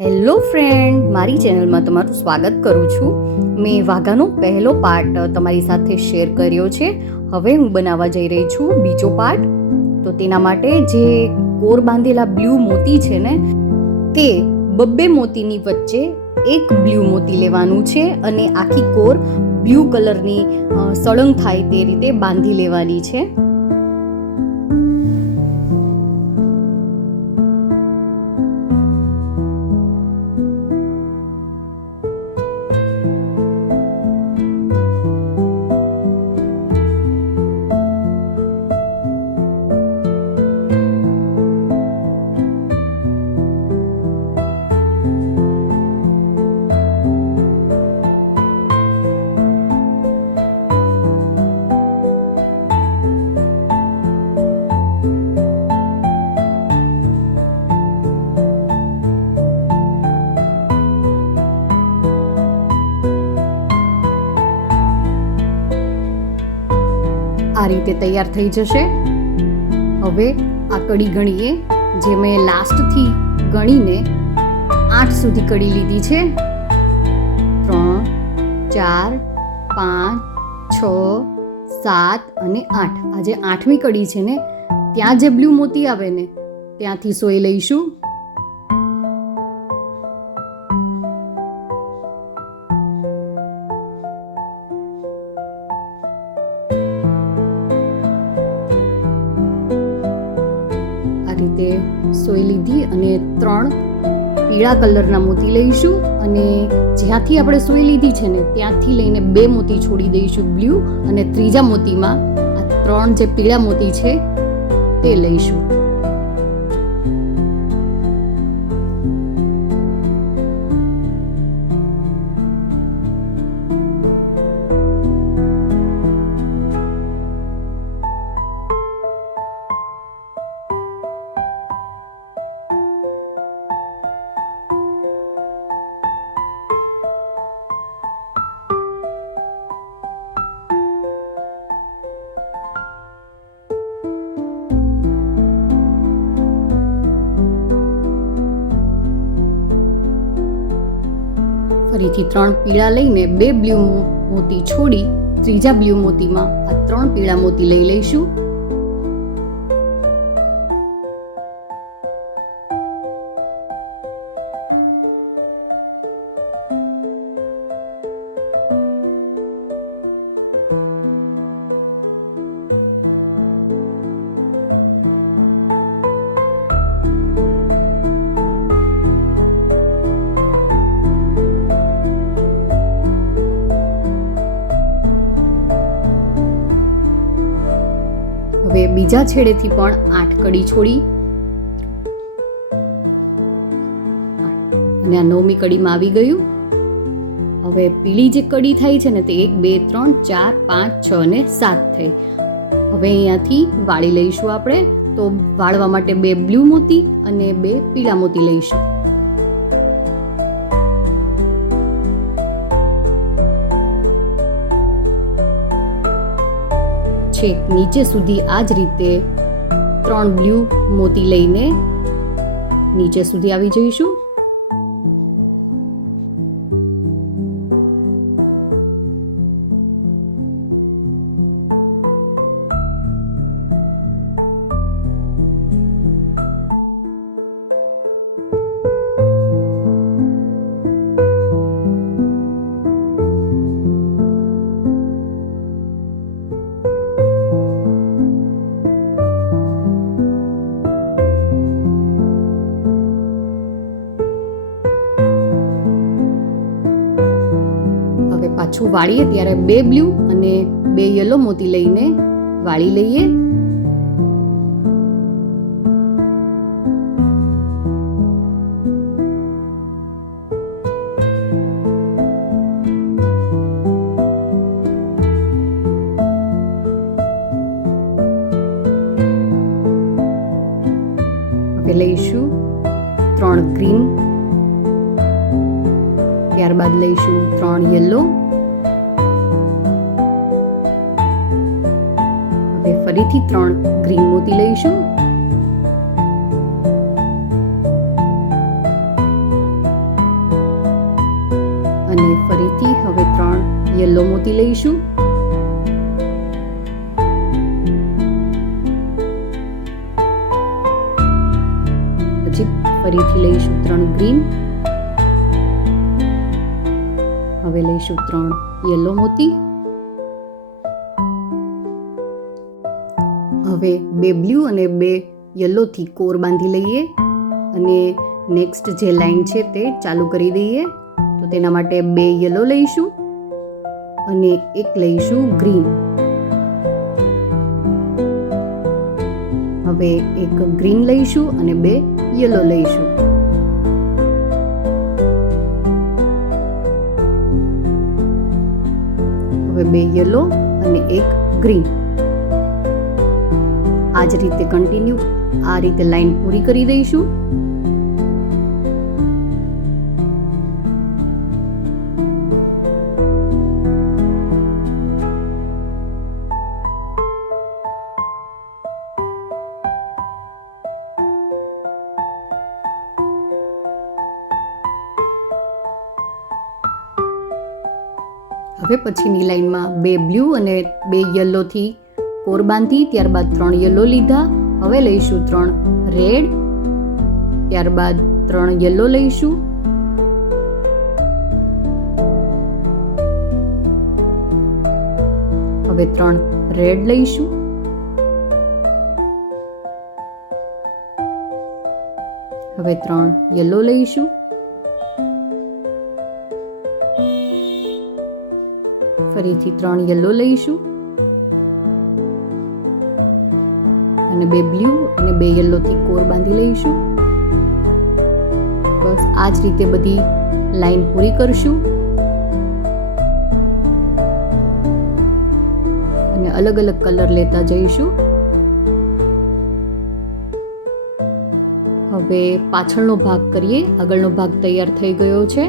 Hello friend મારી ચેનલમાં તમારું સ્વાગત કરું છું. મેં વાઘાનો પહેલો પાર્ટ તમારી સાથે શેર કર્યો છે. હવે હું બનાવવા જઈ રહી છું બીજો પાર્ટ તો તેના માટે જે કોર બાંધેલા બ્લુ મોતી છે ને, તે બબ્બે મોતીની વચ્ચે એક બ્લુ મોતી લેવાનું છે અને આખી કોર બ્લુ કલરની સળંગ થાય તે રીતે બાંધી લેવાની છે. તૈયાર થઈ જશે. હવે આ કડી ગણીએ, જે મેં લાસ્ટથી ગણીને આઠ સુધી કડી લીધી છે. ત્રણ, ચાર, પાંચ, છ, સાત અને આઠ. આ જે આઠમી કડી છે ને, ત્યાં જે બ્લુ મોતી આવે ને, ત્યાંથી સોય લઈશું. રીતે સોય લીધી અને ત્રણ પીળા કલરના મોતી લઈશું અને જ્યાંથી આપણે સોય લીધી છે ને, ત્યાંથી લઈને બે મોતી છોડી દઈશું બ્લુ અને ત્રીજા મોતીમાં આ ત્રણ જે પીળા મોતી છે તે લઈશું. ફરીથી ત્રણ પીળા લઈને બે બ્લુ મોતી છોડી ત્રીજા બ્લુ મોતીમાં આ ત્રણ પીળા મોતી લઈ લઈશું. બીજા છેડેથી પણ આઠ કડી છોડી. અને આ નવમી કડીમાં આવી ગયું. હવે પીળી જે કડી થાય છે ને તે એક, બે, ત્રણ, ચાર, પાંચ, છ અને સાત થઈ. હવે અહીંયાથી વાળી લઈશું આપણે. તો વાળવા માટે બે બ્લુ મોતી અને બે પીળા મોતી લઈશું. છેક નીચે સુધી આ જ રીતે ત્રણ બ્લુ મોતી લઈને નીચે સુધી આવી જઈશું. પાછું વાળીએ ત્યારે બે બ્લુ અને બે યલો મોતી લઈને વાળી લઈએ. લઈશું ત્રણ ગ્રીન ત્યારબાદ લઈશું ત્રણ યલો. ફરીથી ત્રણ ગ્રીન મોતી લઈશું. અને ફરીથી હવે ત્રણ યલો મોતી લઈશું. પછી ફરીથી લઈશું ત્રણ ગ્રીન. હવે લઈશું ત્રણ યલો મોતી. હવે બે બ્લુ અને બે યલોથી કોર બાંધી લઈએ અને નેક્સ્ટ જે લાઈન છે તે ચાલુ કરી દઈએ. તો તેના માટે બે યલો લઈશું અને એક લઈશું ગ્રીન. હવે એક ગ્રીન લઈશું અને બે યલો લઈશું. હવે બે યલો અને એક ગ્રીન. આ જ રીતે કન્ટિન્યુ આ રીતે લાઈન પૂરી કરી દઈશું. હવે પછીની લાઈનમાં બે બ્લુ અને બે યલોથી કોર બાંધી ત્યારબાદ ત્રણ યલો લીધા. હવે લઈશું ત્રણ રેડ. ત્યારબાદ ત્રણ યલો લઈશું. હવે ત્રણ રેડ લઈશું. હવે ત્રણ યલો લઈશું. ફરીથી ત્રણ યલો લઈશું. અને બે બ્લુ અને બે યલોથી કોર બાંધી લઈશું. બસ આ જ રીતે બધી લાઈન પૂરી કરશું. અને અલગ અલગ કલર લેતા જઈશું. હવે પાછળનો ભાગ કરીએ. આગળનો ભાગ તૈયાર થઈ ગયો છે.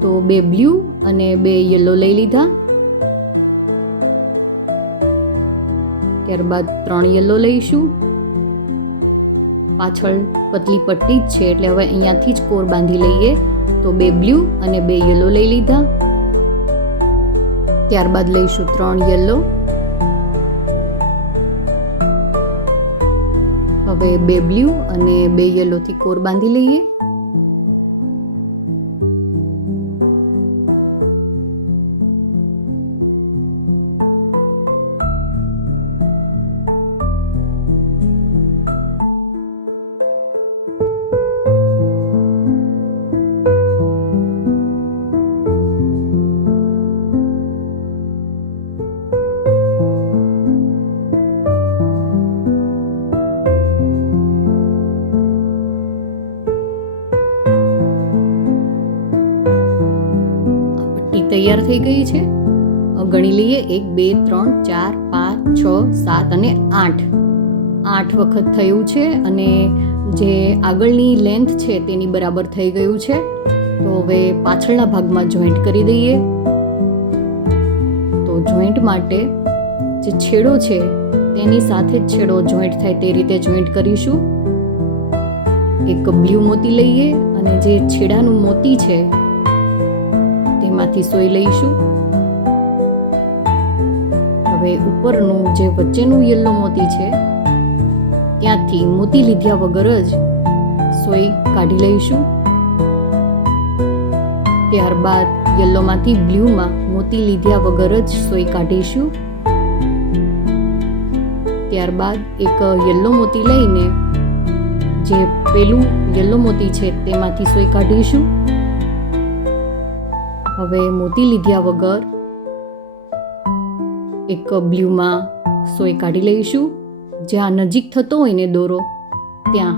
તો બે બ્લુ અને બે યલો લઈ લીધા. ત્યારબાદ ત્રણ યલો લઈશું. પાછળ પતલી પટ્ટી જ છે એટલે હવે અહીંયાથી જ કોર બાંધી લઈએ. તો બે બ્લુ અને બે યલો લઈ લીધા. ત્યારબાદ લઈશું ત્રણ યલો. હવે બે બ્લુ અને બે યલોથી કોર બાંધી લઈએ. તૈયાર થઈ ગઈ છે. ગણી લઈએ, એક, બે, ત્રણ, ચાર, પાંચ, છ, સાત અને આઠ. આઠ વખત થયું છે અને જે આગળની લેન્થ છે તેની બરાબર થઈ ગયું છે. તો હવે પાછળના ભાગમાં જોઈન્ટ કરી દઈએ. તો જોઈન્ટ માટે જે છેડો છે તેની સાથે જ છેડો જોઈન્ટ થાય તે રીતે જોઈન્ટ કરીશું. એક બ્લ્યુ મોતી લઈએ અને જે છેડાનું મોતી છે સોય લઈશું. હવે ઉપરનું જે વચ્ચેનું યલો મોતી છે, ત્યાંથી મોતી લીધ્યા વગર જ સોય કાઢી લઈશું. ત્યારબાદ યલોમાંથી બ્લુમાં મોતી લીધ્યા વગર જ સોય કાઢીશું. ત્યારબાદ એક યલો મોતી લઈને જે પેલું યલો મોતી છે, તેમાંથી સોય કાઢીશું. હવે મોતી લીધ્યા વગર એક બ્લ્યુમાં સોય કાઢી લઈશું. જ્યાં નજીક થતો હોય ને દોરો, ત્યાં.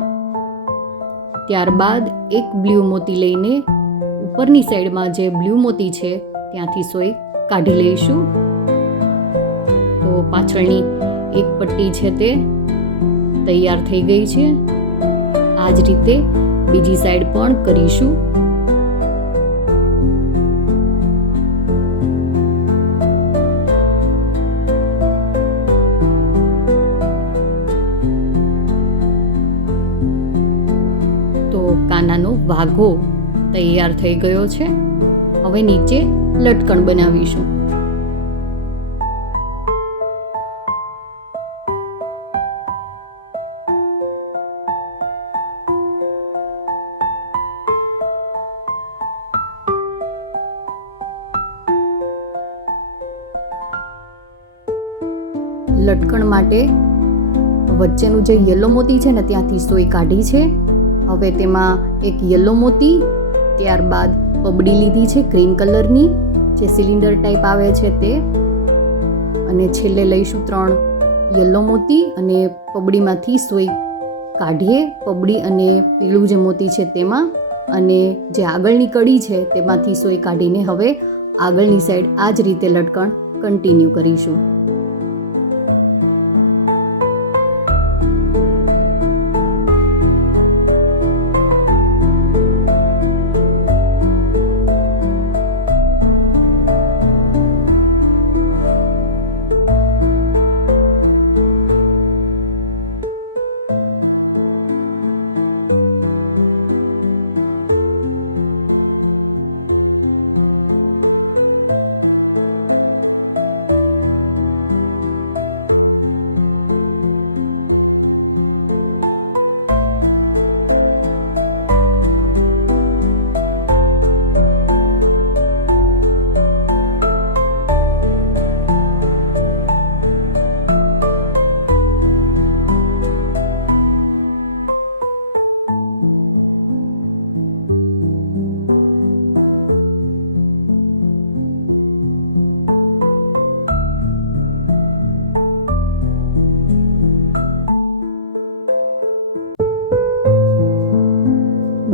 ત્યારબાદ એક બ્લ્યુ મોતી લઈને ઉપરની સાઈડમાં જે બ્લ્યુ મોતી છે, ત્યાંથી સોય કાઢી લઈશું. તો પાછળની એક પટ્ટી છે તે તૈયાર થઈ ગઈ છે. આ જ રીતે બીજી સાઈડ પણ કરીશું. તો વાઘો તૈયાર થઈ ગયો છે. હવે નીચે લટકણ બનાવીશું. લટકણ માટે વચ્ચેનું જે યલો મોતી છે ને ત્યાંથી સોય કાઢી છે. હવે તેમાં એક યલો મોતી, ત્યારબાદ પબડી લીધી છે ગ્રીન કલરની, જે સિલિન્ડર ટાઈપ આવે છે તે. અને છેલ્લે લઈશું ત્રણ યલો મોતી અને પબડીમાંથી સોય. કાઢીએ પબડી અને પીળું જે મોતી છે તેમાં અને જે આગળની કડી છે તેમાંથી સોય કાઢીને હવે આગળની સાઈડ આ જ રીતે લટકણ કન્ટિન્યુ કરીશું.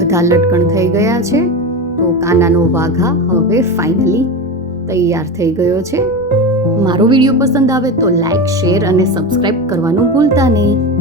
બધા લટકણ થઈ ગયા છે. તો કાનાનો વાઘા હવે ફાઇનલી તૈયાર થઈ ગયો છે. મારો વીડિયો પસંદ આવે તો લાઈક શેર અને સબસ્ક્રાઈબ કરવાનું ભૂલતા નહીં.